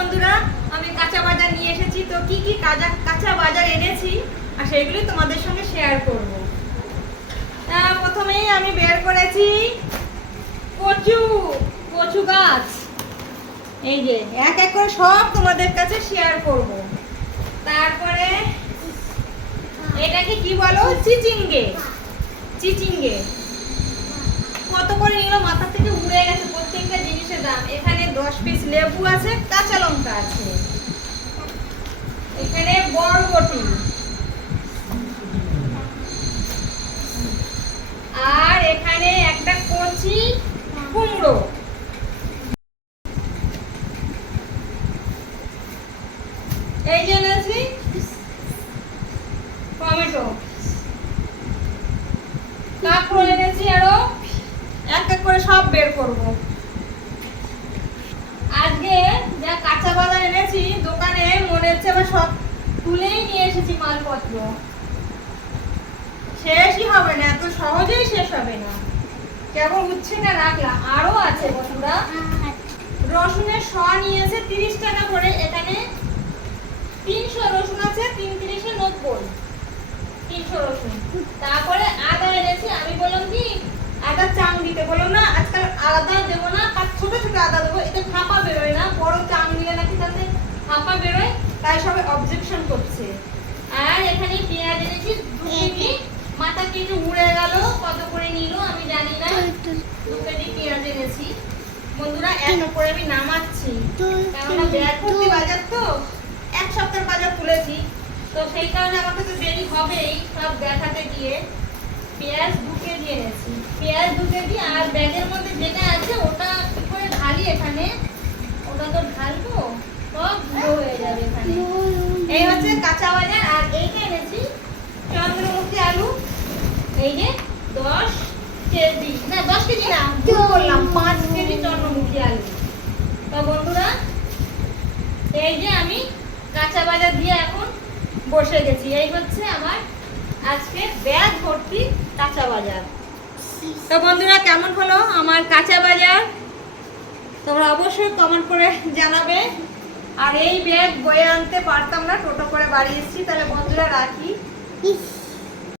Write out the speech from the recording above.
বন্ধুরা, আমি কাঁচা বাজার নিয়ে এসেছি। তো কি কি কাঁচা বাজার এনেছি আর সেগুলি তোমাদের সঙ্গে শেয়ার করব। প্রথমেই আমি বের করেছি কচু গাছ। এই যে এক এক করে সব তোমাদের কাছে শেয়ার করব। তারপরে এটাকে কি বলো? চিচিঙ্গে। কত করে নিল মাথা থেকে উড়ে গেছে প্রত্যেকটা জিনিসের দাম। এখানে 10 পিস লেবু আছে, কাঁচা লঙ্কা আছে, এখানে বরবটি, আর এখানে একটা কচি কুমড়ো, এই যে এনেছি টমেটো, কাঁকরোল এনেছি, আরো এক এক করে সব বের করব। আজকে যা কাঁচা বাজার এনেছি দোকানে মনে হচ্ছে আবার সব তুলেই নিয়ে এসেছি মালপত্র। শেষই হবে না, এত সহজেই শেষ হবে না। কেবল উচ্ছেটা রাখলাম, আরো আছে বন্ধুরা। রসুনের শ নিয়েছে 30 টাকা করে। এখানে 300 রসুন আছে, 3 3 90, 300 রসুন। তারপরে আদা এনেছি। আমি বললাম কি আদা চাং দিতে, বললাম না আজকাল আদা দেবো না, ছোট ছোট আদা দেবো, এতে ফাঁপা বেরোয় না। বড় চাং দিলে নাকি তাতে ফাঁপা বেরোয়, তাই সবাই অবজেকশন করছে। আর এখানে পেঁয়াজ এনেছি 2 কেজি। মাথা কেটে উড়ে গেল, কত করে নিল আমি জানি না। 2 কেজি পেঁয়াজ এনেছি বন্ধুরা। এক করে আমি নামাচ্ছি, কেননা ব্যাগ ভর্তি বাজার তো, এক সপ্তাহের বাজার তুলেছি, তো সেই কারণে আমাকে তো দেরি হবেই সব দেখাতে গিয়ে। পেঁয়াজ 2 কেজি এনেছি, পেঁয়াজ 2 কেজি। আর ব্যাগের মধ্যে যেটা আছে ওটা কি করে ঢালি এখানে, ওটা তো ঢালবো সব ধুলো হয়ে যাবে এখানে। এই হচ্ছে কাঁচা বাজার। আর এইটা এনেছি চন্দ্রমুখী আলু, এই যে 10 কেজি, না 10 কেজি না, ভুল বললাম, 5 কেজি চন্দ্রমুখী আলু। তো বন্ধুরা এই যে আমি কাঁচা বাজার দিয়ে এখন বসে গেছি। এই হচ্ছে আমার আজকে ব্যাগ ভর্তি কাঁচা বাজার। তো বন্ধুরা কেমন হলো আমার কাঁচা বাজার তোমরা অবশ্যই কমেন্ট করে জানাবে। আর এই ব্যাগ বয়ে আনতে পারতাম না, টোটো করে বাড়ি এসেছি। তাহলে বন্ধুরা রাখি।